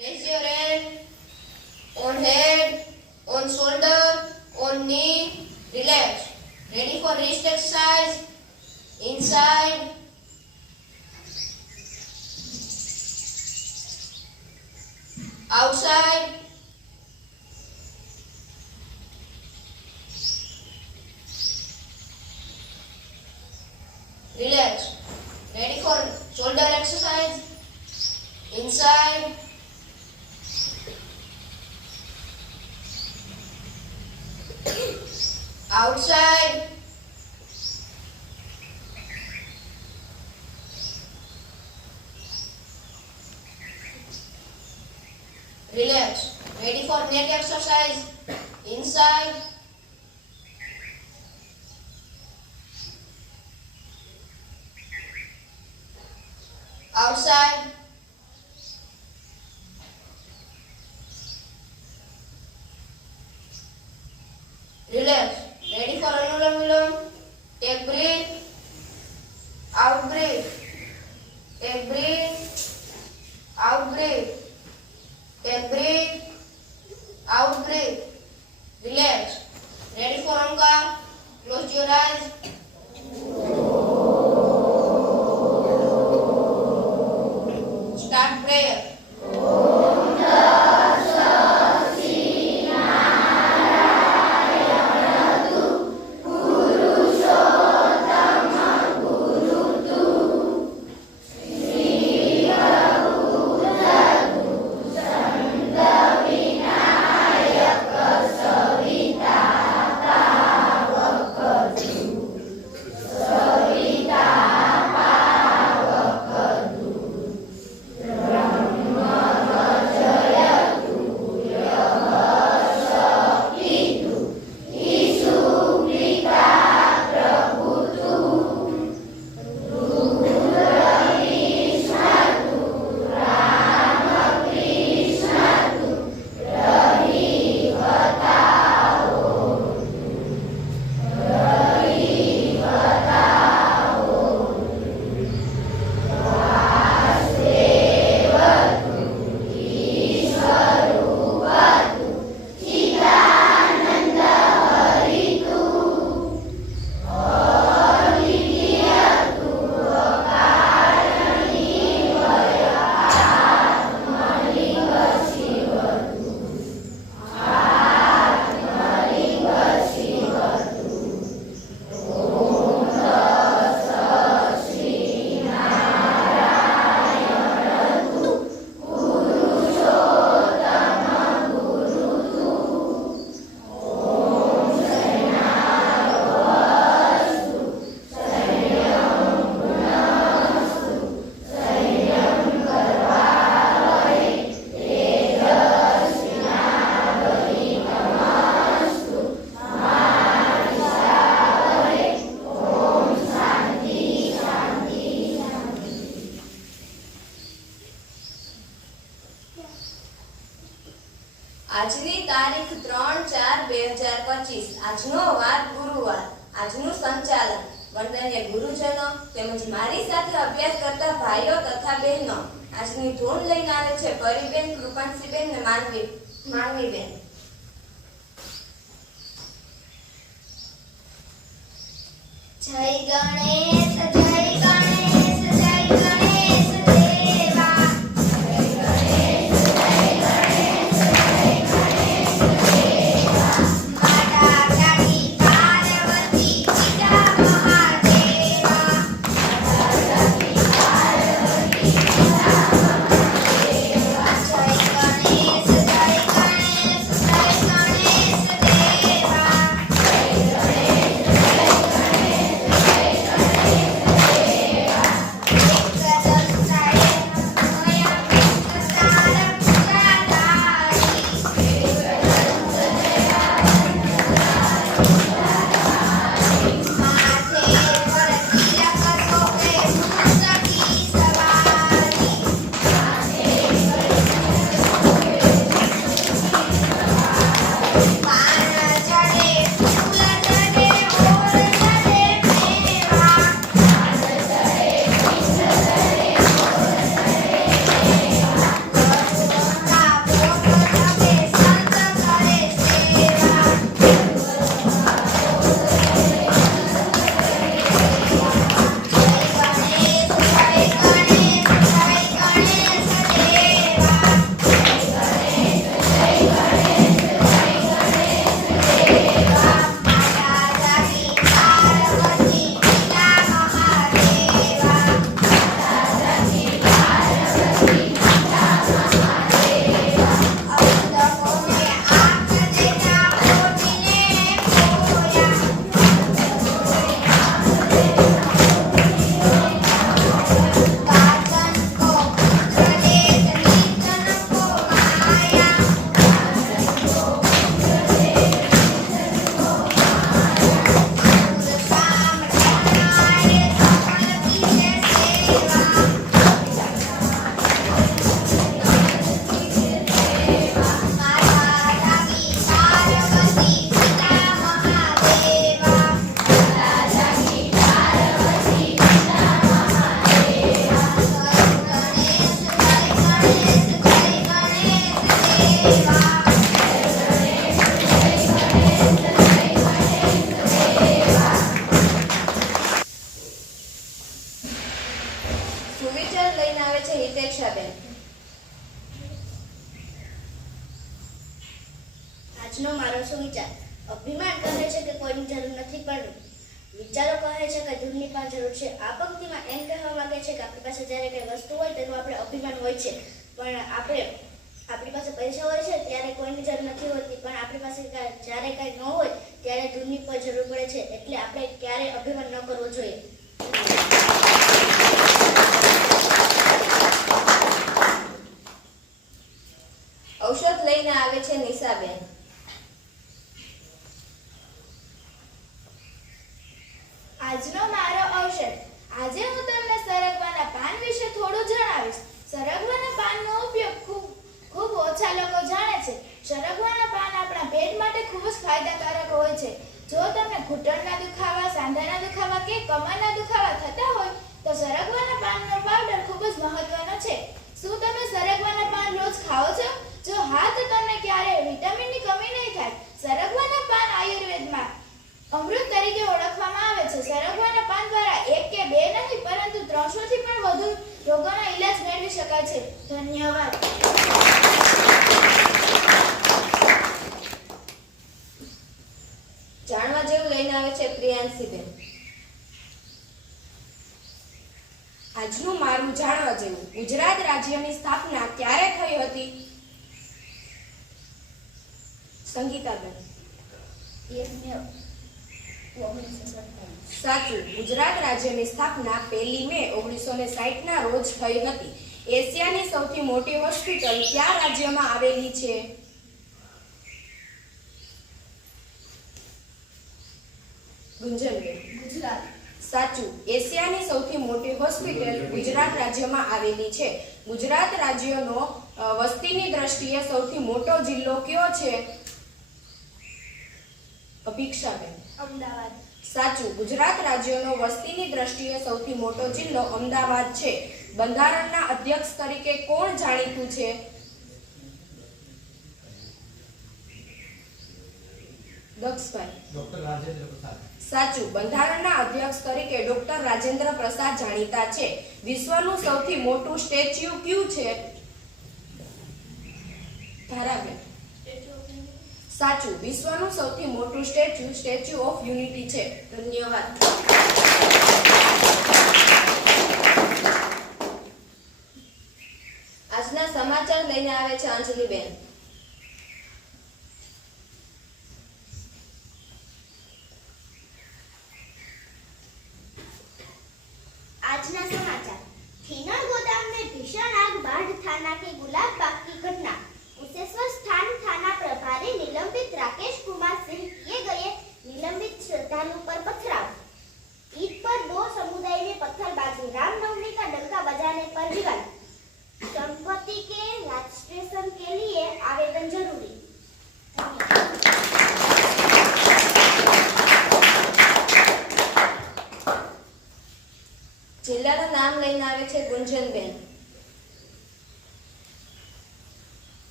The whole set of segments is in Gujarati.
Place your hand on head, on shoulder, on knee. Relax. Ready for wrist exercise. Inside. Outside. Relax. Ready for shoulder exercise. Inside. Outside. Relax. Ready for neck exercise. છે પરીબેન કૃપાંશીબેન ને માનવી માનવીબેન જય ગણેશ જય હિતેક્ષાબેન આજનો મારો શું વિચાર અભિમાન કહે છે કે કોઈની જરૂર નથી પણ વિચારો કહે છે કે દૂરની પણ જરૂર છે. આ પંક્તિમાં એમ કહેવા માંગે છે કે આપણી પાસે જ્યારે કંઈ વસ્તુ હોય તેનું આપણે અભિમાન હોય છે. પણ આપણે, આપણી પાસે પૈસા હોય છે ત્યારે કોઈની જરૂર નથી હોતી. પણ આપણી પાસે જ્યારે કંઈ ન હોય ત્યારે દૂરની પણ જરૂર પડે છે. એટલે આપણે ક્યારેય અભિમાન ન કરવો જોઈએ. ઔષધ લઈને આવે છે નિશાબેન. આજનો મારો ઔષધ. આજે હું તમને સરગવાના પાન વિશે થોડું જણાવીશ. સરગવાના પાનનો ઉપયોગ ખૂબ ખૂબ ઓછા લોકો જાણે છે. સરગવાના પાન આપણા પેટ માટે ખૂબ જ ફાયદાકારક હોય છે. જો તમને ઘૂંટણના દુખાવા, સાંધાના દુખાવા કે કમરના દુખાવા થતા હોય, તો સરગવાના પાનનો પાવડર ખૂબ જ મહત્વનો છે. શું તમે સરગવાના પાન રોજ ખાઓ છો? જો હા તો તમને ક્યારે વિટામિનની કમી નહીં થાય, સરગવાના પાન આયુર્વેદમાં અમૃત તરીકે ઓળખવામાં આવે છે. સરગવાના પાન દ્વારા એક કે બે નહીં, પરંતુ ત્રણસો થી પણ વધુ રોગોનો ઈલાજ મેળવી શકાય છે. ધન્યવાદ. જાણવા જેવું લઈને આવે છે પ્રિયાંશીબેન. આજનું મારું જાણવા જેવું ગુજરાત રાજ્યની સ્થાપના ક્યારે થઈ હતી સંગીતાબેન એક મે ઓગણીસો સત્તાવીસ સાચું. ગુજરાત રાજ્યની સ્થાપના પહેલી મે ઓગણીસો ને ના રોજ થઈ હતી. એશિયાની સૌથી મોટી હોસ્પિટલ કયા રાજ્યમાં આવેલી છે? ગુંજનબેન ગુજરાત. સાચું. એશિયાની સૌથી મોટી હોસ્પિટલ ગુજરાત રાજ્યમાં આવેલી છે. ગુજરાત રાજ્યનો વસ્તીની દ્રષ્ટિએ સૌથી મોટો જિલ્લો કયો છે? અભિક્ષાબેન અમદાવાદ. સાચું. ગુજરાત રાજ્યનો વસ્તીની દ્રષ્ટિએ સૌથી મોટો જિલ્લો અમદાવાદ છે. બંધારણના અધ્યક્ષ તરીકે કોણ જાણીતું છે? સાચું. બંધારણના અધ્યક્ષ તરીકે ડોક્ટર રાજેન્દ્ર પ્રસાદ જાણીતા છે. વિશ્વનું સૌથી મોટું સ્ટેચ્યુ કયું છે? ધારાબેન સાચું. વિશ્વનું સૌથી મોટું સ્ટેચ્યુ સ્ટેચ્યુ ઓફ યુનિટી છે. ધન્યવાદ. આજના સમાચાર લઈને આવે છે અંજલિબેન. પણ જરૂરી. જિલ્લાનું નામ લઈને આવે છે ગુંજનબેન.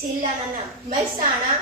જિલ્લાના નામ મહેસાણા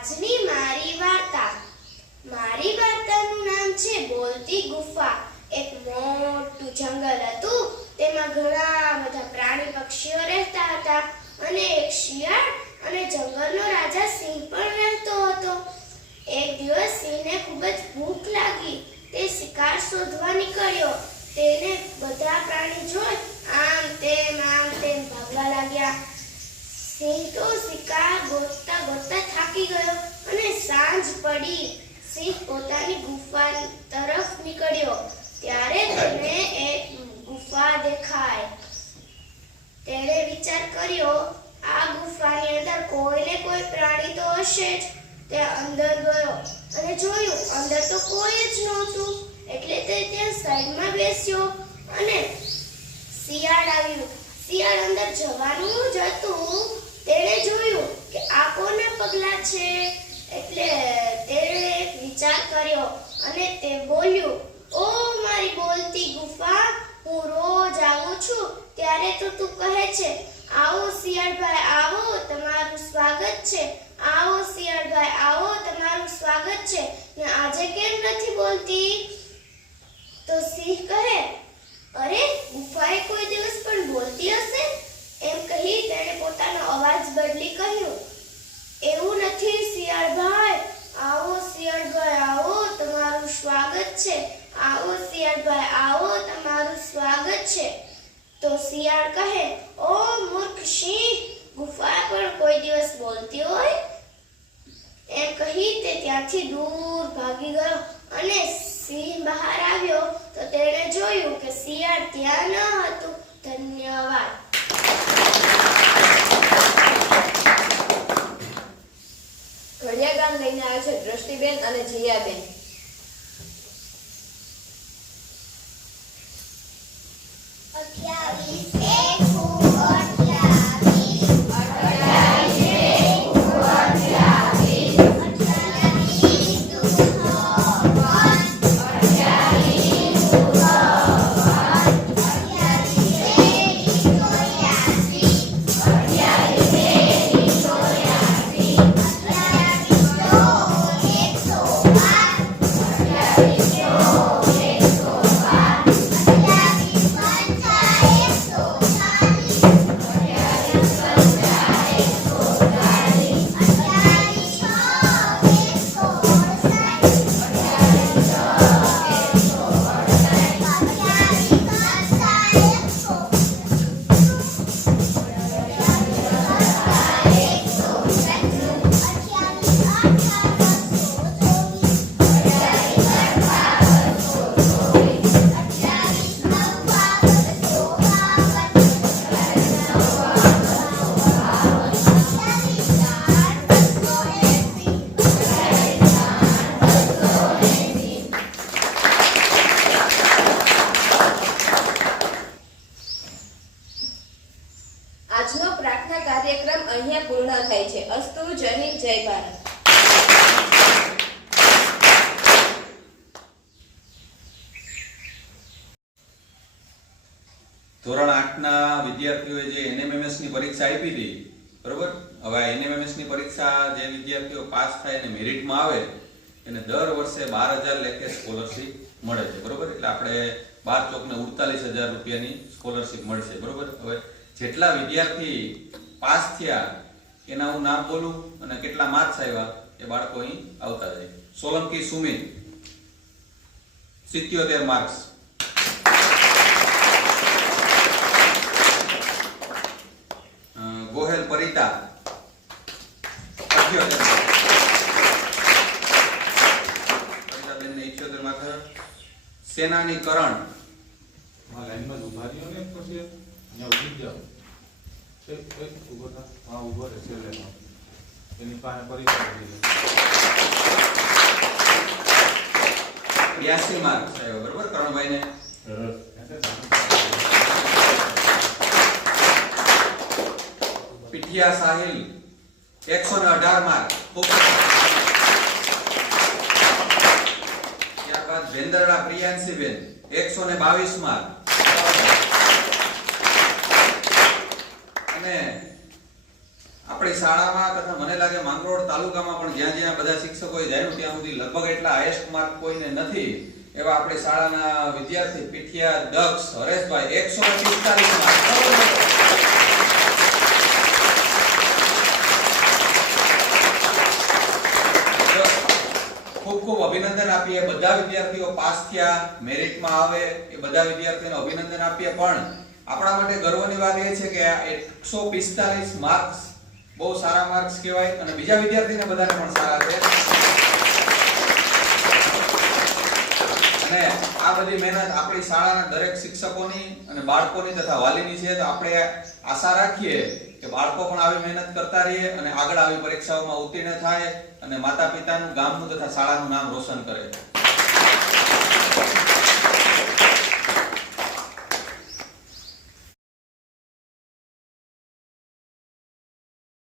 આજની મારી વાર્તા. મારી વાર્તાનું નામ છે બોલતી ગુફા. એક મોટું જંગલ હતું. તેમાં ઘણા બધા પ્રાણી પક્ષીઓ રહેતા હતા અને એક શિયાળ અને જંગલનો રાજા સિંહ પણ રહેતો હતો. એક દિવસ સિંહને ખૂબ જ ભૂખ લાગી. તે શિકાર શોધવા નીકળ્યો. તેને બધા પ્રાણી જોઈ આમ તેમ આમ તેમ ભાગવા લાગ્યા. સિંહ તો શિકાર ગોતતા ગોતતા થાકી ગયો અને સાંજ પડી. સિંહ પોતાની ગુફા તરફ નીકળ્યો. ત્યારે તેને એક ગુફા દેખાય. તેણે વિચાર કર્યો, આ ગુફાની અંદર કોઈ ને કોઈ પ્રાણી તો હશે જ. તે અંદર ગયો અને જોયું, અંદર તો કોઈ જ નહોતું. એટલે તે ત્યાં સાઈડમાં બેસ્યો અને શિયાળ આવ્યું. શિયાળ અંદર જવાનું જ હતું. તેણે જોયું કે આ કોના પગલા છે? એટલે તેણે વિચાર કર્યો અને તે બોલ્યું, ઓ મારી બોલતી ગુફા, હું રોજ આવું છું. ત્યારે તો તું કહે છે, આવો શિયાળભાઈ, આવો, તમારું સ્વાગત છે. આવો શિયાળભાઈ, આવો, તમારું સ્વાગત છે. ને આજે કેમ નથી બોલતી? તો સિંહ કહે, અરે, ગુફાએ કોઈ દિવસ પણ બોલતી હશે? એમ કહી તેણે પોતાનો અવાજ બદલી કહ્યું, એવું નથી શિયાળભાઈ, આવો શિયાળભાઈ, આવો, તમારું સ્વાગત છે. આવો શિયાળભાઈ, આવો, તમારું સ્વાગત છે. તો શિયાળ કહે, ઓ મૂર્ખ સિંહ, ગુફા પણ કોઈ દિવસ બોલતી હોય? એમ કહી તે ત્યાંથી દૂર ભાગી ગયો અને સિંહ બહાર આવ્યો. તો તેણે જોયું કે શિયાળ ત્યાં ન હતું. ધન્યવાદ. ઘડિયા ગામ લઈને આવે છે દ્રષ્ટિબેન અને જીયાબેન. એને દર વર્ષે બાર હજાર લેખે સ્કોલરશીપ મળે છે, બરોબર? એટલે આપણે બાર ચોકને ઉડતાલીસ હજાર રૂપિયાની સ્કોલરશીપ મળશે, બરોબર? હવે જેટલા વિદ્યાર્થી પાસ થયા, એના હું નામ બોલું અને કેટલા માર્ક્સ આવ્યા, એ બાળકો અહીં આવતા જાય. સોલંકી સુમિત, સિત્યોતેર માર્ક્સ સેનાની કરણ હા લાઈનમાં ઊભા રહ્યો ને પછી અહીંયા ઊભી જાઓ. એક એક ઊભો થા. હા ઊભો રહે છે માં. એની પાસે પરીક્ષા હતી બ્યાસી માર્ક થયો બરોબર કરણભાઈને? પીઠિયા સાહિલ એકસો ને અઢાર માર્ક. વેંદરડા પ્રિયાંશીબેન એકસો ને બાવીસ માર્ક. અને આપણી શાળામાં તથા મને લાગે માંગરોળ તાલુકામાં પણ જ્યાં જ્યાં બધા શિક્ષકોએ જાય ત્યાં સુધી લગભગ એટલા હાઈએસ્ટ માર્ક કોઈને નથી. એવા આપણી શાળાના વિદ્યાર્થી, પીઠિયા દક્ષ હરેશભાઈ, એકસો પિસ્તાલીસ માર્ક તો ખૂબ ખૂબ અભિનંદન આપીએ. બધા વિદ્યાર્થીઓ પાસ થયા, મેરિટમાં આવે, એ બધા વિદ્યાર્થીઓને અભિનંદન આપીએ. પણ આપણા માટે ગર્વની વાત એ છે કે એકસો પિસ્તાલીસ માર્ક્સ, બહુ સારા માર્ક્સ કહેવાય અને બીજા વિદ્યાર્થીને બધાને પણ સારા છે. અને આ બધી મહેનત આપણી શાળાના દરેક શિક્ષકોની અને બાળકોની તથા વાલીની છે. તો આપણે આશા રાખીએ કે બાળકો પણ આવી મહેનત કરતા રહીએ અને આગળ આવી પરીક્ષાઓમાં ઉત્તીર્ણ થાય અને માતા પિતાનું ગામનું તથા શાળાનું નામ રોશન કરે.